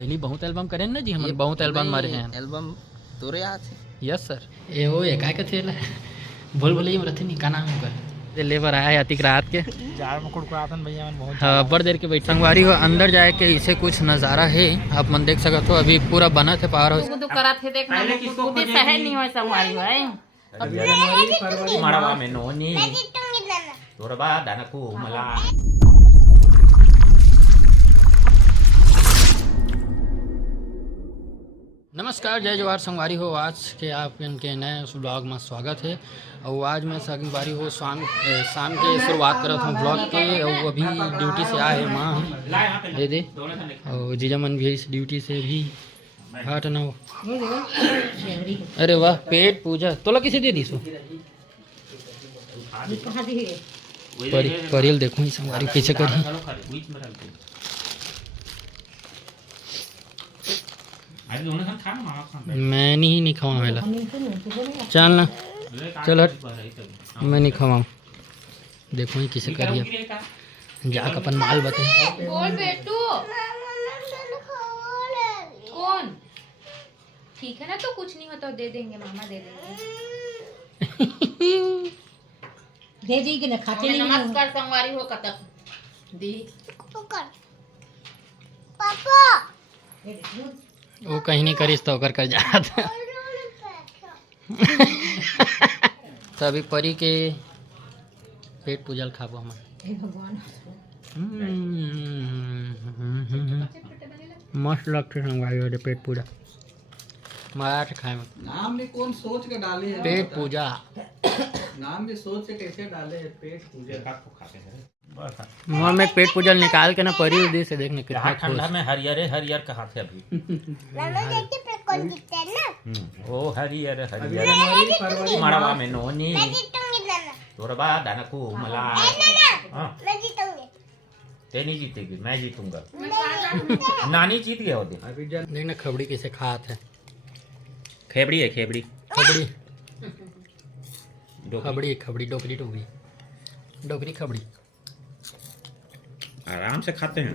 पहली बहुत एल्बम करें ना जी, हम बहुत एल्बम मारे हैं एल्बम तोरे याद है। Yes sir. ये वो है काय थे बोल बोले रथे नहीं का नाम होगा लेबर आया है अतिक रात के भैया बहुत हाँ बड़ देर के बैठ संगवारी हो अंदर जाए के इसे कुछ नज़ारा है आप मन देख सकते हो। अभी पूरा बना थे पार हो करा थे देखना खुद सहन नहीं हो संगवारी भाई मड़वा में नोनी तोरबा दानकू मला नमस्कार जय जवाहर संगवारी हो। आज के आप इनके नए ब्लॉग में स्वागत है। और आज मैं संगवारी हो शाम के शुरुआत करत हूँ ब्लॉग के। और अभी ड्यूटी से आए माँ दे दे और जीजा मन भी इस ड्यूटी से भी हट ना हो। अरे वाह पेट पूजा तोला किसे दे दी सो परियल देखो ही संगवारी कैसे करी। मैं नहीं खावा मेला चल ना चल हट मैं नहीं खावा। देखो ही किसे करिए जाक अपन माल बते बोल बेटू कौन ठीक है ना तो कुछ नहीं होता दे देंगे मामा दे देंगे दे दी कि ना खाते नहीं। नमस्कार संगवारी हो कतक दी पापा वो कहीं नहीं करीस तो कर जात तभी परी के पेट पूजल खाबो हम मस्त लगते संगवारी पेट पूजा मार खाए में नाम ने कौन सोच के डाले है पेट पूजा नाम भी सोच से कैसे डाले है पेट पूजा मुँह में पेट पूजल निकाल के ना परी दी से देखने कितना ठंडा में हरियर कहाँ थे अभी ओ हरियर मड़वा में नोनी तोरबा दानकू मला ते नहीं जीतेगी मैं जीतूंगा। नानी जीत गया होते देखना खबड़ी कैसे खात है। खेबड़ी है खेबड़ी खबड़ी खबड़ी खबड़ी डोकरी टोकरी डोकरी खबड़ी आराम से खाते हैं।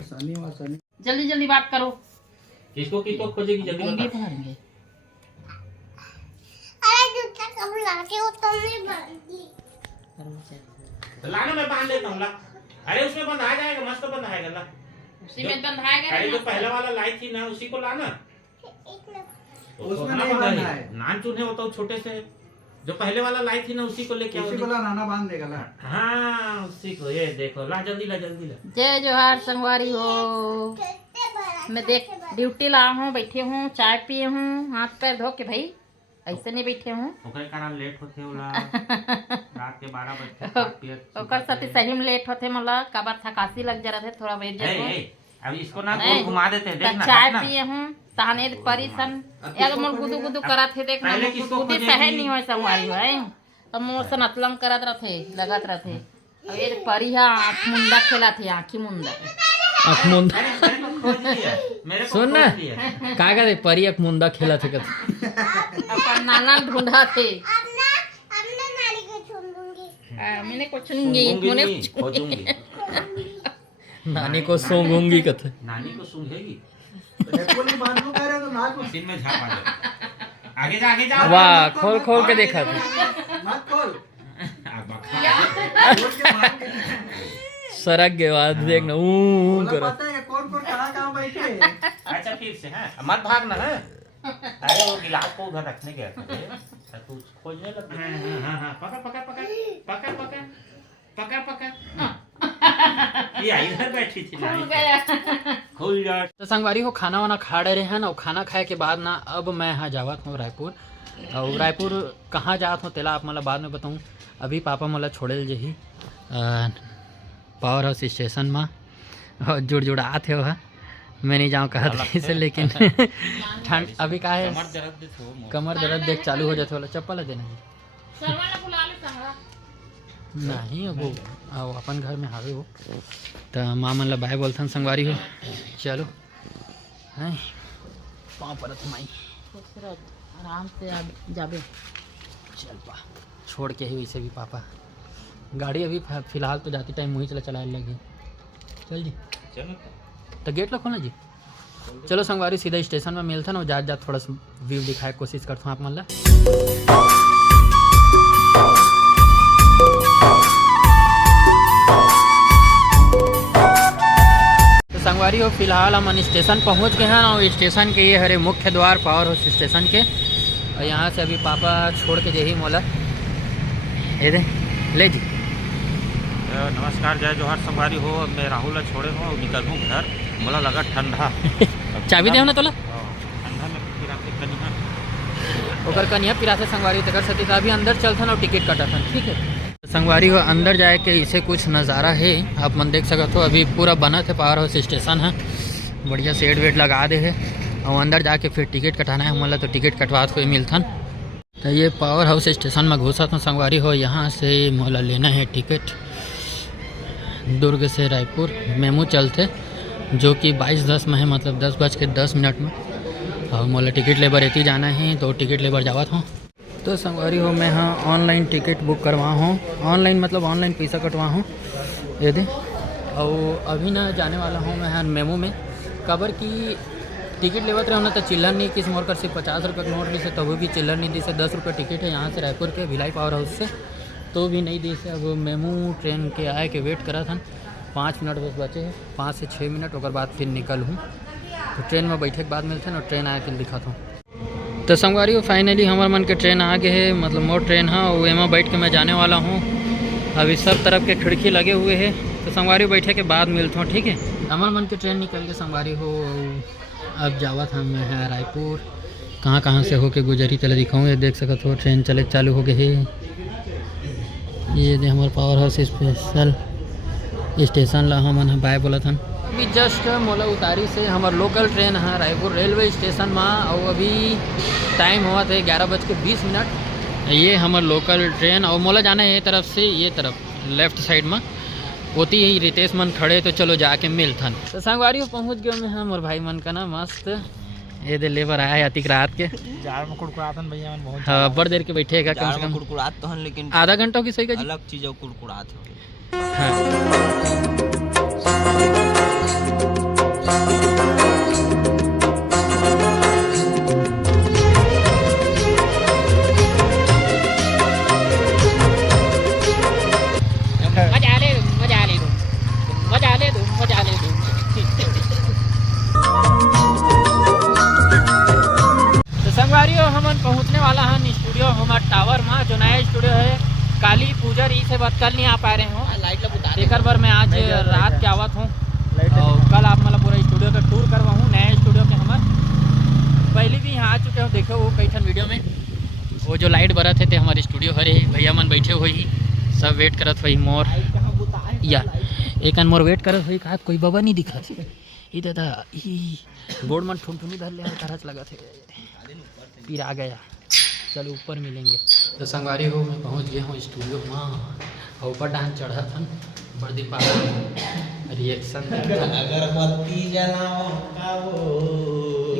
जल्दी जल्दी बात करो किसको किसको खोजेगी जल्दी बता। अरे जूता कब लाके हो तुमने बांधी लाना मैं बांध देता हूँ ला। अरे उसमें बंद आ जाएगा मस्त बंद आएगा ला। उसी में बंधाएगा अरे जो पहला वाला लाई थी ना उसी को लाना उसमें नहीं बांधना है। नान चूने होता हूँ छोटे से जो पहले वाला लाई थी ना उसी को लेके उसी को ला नाना बांध देगा ला। हाँ उसी को ये देखो ला जल्दी ला जय जोहार संगवारी हो। मैं देख ड्यूटी ला हूँ बैठे हूँ चाय पिए हूँ हाथ पैर धो के भाई ऐसे नहीं बैठे हूँ ओकरे कारण लेट होते होला रात के 12 बजे ओकर साथी सही में लेट होते मला कबर थकासी लग जा रहे थे थोड़ा बैठ जाओ। अब इसको ना गोल घुमा देते हैं देखना चाय पिए हूँ तहने परिसन एक मोर गुदू गुदू करत थे देखना खुद सहन नहीं हो संगवारी भाई तो मोर से नतलम करत रहे लगत रहे। अब ये परी है आँख मुंडा खेला थे आँखी मुंडा आँख मुंडा सुन ना का कहते परी आँख मुंडा खेला थे अपन नाना ढूंढा थे मैंने कुछ नहीं नानी को सूंघूंगी कथे नानी को सूंघेगी नहीं बांधू कह रहे तो नाक में मशीन में झाप आ जाए। आगे जा वाह खोल खोल के देखा था मत खोल सरक गए बाद देखना बोला करो पता है कौन कौन कहाँ बैठे अच्छा फिर से है मत भागना है। अरे वो गिलास को उधर रखने गया था तू खोजने लग गया। हाँ पकड़ पकड़ पकड़ पकड़ पकड़ पकड़ पकड़ ये इधर बैठी थी खुल जा। तो संगवारी हो खाना वाना खा रहे हैं ना। खाना खाए के बाद ना अब मैं यहाँ जावत हूँ रायपुर। और रायपुर कहाँ जात हूँ तेला आप मला बाद में बताऊँ। अभी पापा मला छोड़े जही पावर हाउस स्टेशन में और जुड़ जुड़ात है वह मैं नहीं जाऊँ कहा से लेकिन ठंड अभी का है कमर दर्द देख चालू हो जाते वाला चप्पल है देना नहीं अब वो अपन घर में हावे हो तो माँ मन ला बाय बोलथन संगवारी हो चलो हैं पाँव परत माई आराम से जाबे चल पा छोड़ के ही वैसे भी पापा गाड़ी अभी फिलहाल तो जाती टाइम वहीं चलाने लगी। चल जी चलो तो गेट ला खोलना जी चलो संगवारी सीधा स्टेशन में मिलता ना, जात जात थोड़ा सा व्यू दिखाए कोशिश करता हूँ आप मन ला। संगवारी हो फिलहाल हम स्टेशन पहुंच गए हैं और स्टेशन के ये हरे मुख्य द्वार पावर हाउस स्टेशन के, और यहाँ से अभी पापा छोड़ के जही मोला ये दे ले जी। नमस्कार, जय जोहार संगवारी हो। मैं राहुल छोड़े हो और निकल हूँ घर। मोला लगा ठंडा। चाबी दे ना तोला ठंडा में पिराते कनिया ओकर कनिया पिराते संगवारी तकर सती अभी अंदर चलता ना टिकट कटा था। ठीक है संगवारी हो अंदर जाए के इसे कुछ नज़ारा है आप मन देख सकते हो। अभी पूरा बना थे पावर हाउस स्टेशन है, बढ़िया सेट वेट लगा दे है और अंदर जाके फिर टिकट कटाना है मतलब तो टिकट कटवा कोई मिलथन। तो ये पावर हाउस स्टेशन में घुसा था संगवारी हो। यहाँ से मोला लेना है टिकट दुर्ग से रायपुर मेमू चलते जो कि 22:10 में है, मतलब 10:10 में। और मोला टिकट लेबर एती जाना है तो टिकट लेबर जावत हूँ। तो संगवारी हो मैं हाँ ऑनलाइन टिकट बुक करवा हूँ, ऑनलाइन मतलब ऑनलाइन पैसा कटवा हूँ ये दे। और अभी ना जाने वाला हूँ मैं हाँ मेमू में कबर की टिकट लेवत रहे हो ना तो चिल्लर नहीं किस मोर कर सिर्फ 50 रुपये का नोट दी से तब भी चिल्लर नहीं दी से 10 रुपये टिकट है यहाँ से रायपुर के भिलाई पावर हाउस से तो भी नहीं दी से। अब मेमू ट्रेन के आए के वेट करा था 5 मिनट बस बचे हैं, 5 से 6 मिनट और बाद फिर निकल हूँ। तो ट्रेन में बैठे के बाद मिलते ना ट्रेन आए फिर दिखाता हूँ। तो संगवारी हो फाइनली हमारे मन के ट्रेन आ गए है, मतलब मोर ट्रेन है और एमा बैठ के मैं जाने वाला हूँ। अभी सब तरफ के खिड़की लगे हुए हैं तो संगवारी बैठे के बाद मिलता हूँ। ठीक है हमारे मन के ट्रेन निकल के संगवारी हो अब जावा था मैं है रायपुर। कहाँ से होके गुजरी चले दिखाऊँ, ये देख सकते हो ट्रेन चले चालू हो गए है। ये दे हमारे पावर हाउस स्पेशल स्टेशन ला हमन बाय बोला था। अभी जस्ट मोला उतारी से हमारे लोकल ट्रेन है रायपुर रेलवे स्टेशन में और अभी टाइम हुआ था 11:20। ये हमारे लोकल ट्रेन और मोला जाना है ये तरफ से ये तरफ लेफ्ट साइड में होती ही रितेश मन खड़े तो चलो जाके मिलथन। तो संगवारी हो पहुँच गए मैं हाँ मोर भाई मन का ना मस्त ये दे लेबर आया है अतिक रात के जार में कुड़कुड़ातन भैया मन बहुत हाँ बड़ देर के बैठेगा कम से कम कुड़कुड़ात तो हन लेकिन आधा घंटा की सही का अलग चीज कुड़कुड़ात हो। हाँ हमन पहुंचने वाला है स्टूडियो हमारे टावर में जो नया स्टूडियो है काली पूजा ई से बात कल नहीं आ पा रहे हो लाइट एक बार मैं आज रात के आवत हूँ और कल आप मतलब पूरा स्टूडियो का टूर करवा हूँ। नया स्टूडियो के हमारे पहले भी यहाँ आ चुके हो देखो वो कई ठन वीडियो में वो जो लाइट बरत थे हमारे स्टूडियो हरे भैया मन बैठे हुई सब वेट करत हुई मोर या एक मोर वेट करत हुई कहा कोई बाबा नहीं दिखा ये दादा बोर्ड मन ठुनठुनी धर ले तरह लगा थे फिर आ गया चलो ऊपर मिलेंगे। तो संगवारी हो मैं पहुंच गया हूँ स्टूडियो में और ऊपर डांस चढ़ा था बड़ी पारा रिएक्शन अगरबत्ती जलाओ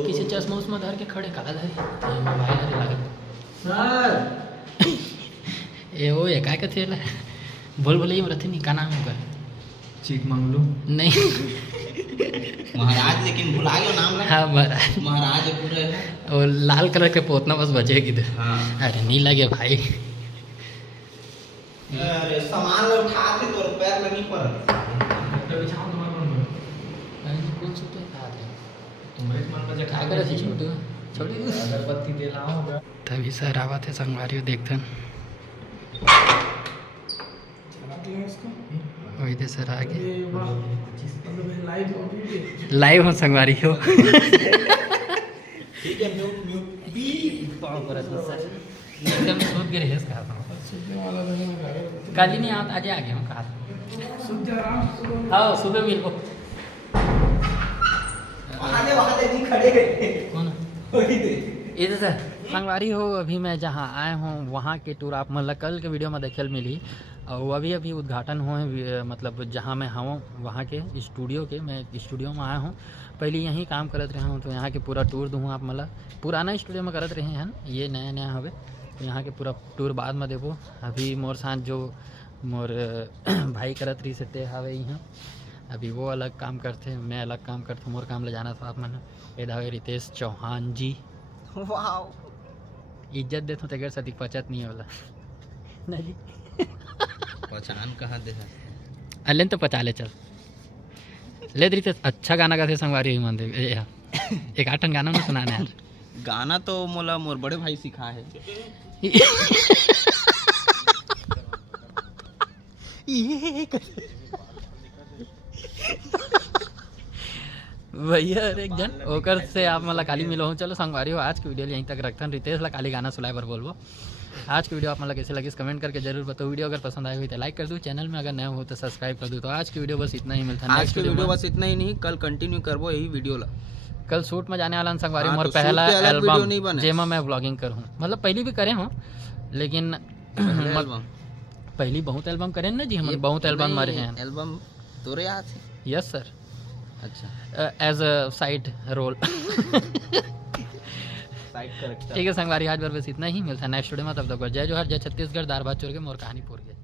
किसी चश्मा उस्मा धर के खड़े काला धरे मोबाइल हरे लगे सर ए वो एक काय थे बोल बोले ये रथे नहीं का नाम होगा चीक मंगलू नहीं महाराज लेकिन भुला गयो नाम हाँ महाराज महाराज पूरे और लाल कलर के पोतना बस बचेगी तो हाँ। अरे नहीं लगे भाई अरे सामान लो उठाते तो पैर में नहीं पड़ कौन सा तो खा रहे तुम्हारे मन में क्या करे थी छोटू छोटू अगरबत्ती दे लाओ तभी सर आवा थे संगवारी देखते वही थे सर आगे लाइव हो संगवारी हो ठीक है म्यूट एकदम सूद गिरे है इसका काली नहीं आज आ गया हम कहा हाँ सुबह मिल को वहां जी खड़े कौन वही दे इधर सर संगवारी हो अभी मैं जहाँ आए हूँ वहाँ के टूर आप मतलब कल के वीडियो में देखल मिली और अभी उद्घाटन हुए मतलब जहाँ मैं हूँ वहाँ के स्टूडियो के मैं स्टूडियो में आया हूँ। पहले यहीं काम करत रहा हूँ तो यहाँ के पूरा टूर दूँ आप मतलब पुराना स्टूडियो में करत रहे हैं ये नया हवे तो यहाँ के पूरा टूर बाद में देखो। अभी मोर साथ जो मोर भाई करत रही से हवे यहाँ अभी वो अलग काम करते, मैं अलग काम करता, मोर काम ले जाना था आप मन। ये धावे रितेश चौहान जी, वाओ इज्जत देता तेगर सती पचत नहीं होला ना जी। पहचान कहाँ दे है अलेन तो पचा ले चल ले रितेश, अच्छा गाना गाते संगवारी हुई मंदिर एक आठन गाना में सुनाना यार। गाना तो मोला मोर बड़े भाई सिखा है। भैया एक जन ओकर से आप मला काली मिलो। चलो संगवारी हो, आज की वीडियो यहीं तक रखते हैं। रितेश ला काली गाना सुनाए पर बोलबो। आज की वीडियो आप मतलब कैसे लगी कमेंट करके जरूर बताओ। वीडियो अगर पसंद आई हुई तो लाइक कर दो, चैनल में अगर नया हो तो सब्सक्राइब कर दो। तो आज की वीडियो बस इतना ही मिलता है। आज की वीडियो बस इतना ही नहीं, कल कंटिन्यू करबो यही वीडियो ला। कल शूट में जाने वाला संगवारी हाँ, मोर तो पहला शूट के अलग वीडियो नहीं एल्बम बने। जेमा मैं व्लॉगिंग कर हूँ, मतलब पहली भी करे हूँ लेकिन पहली बहुत एल्बम करे ना जी, हम बहुत एल्बम मारे हैं। एल्बम तोरे याद है? यस सर, अच्छा as a side role. Side character. ठीक है संगवारी, आज बस इतना ही मिलता है नेक्स्ट वीडियो में। तब तक जय जोहर, जय छत्तीसगढ़, दार भात चोर के मोर कहानी पूरी है।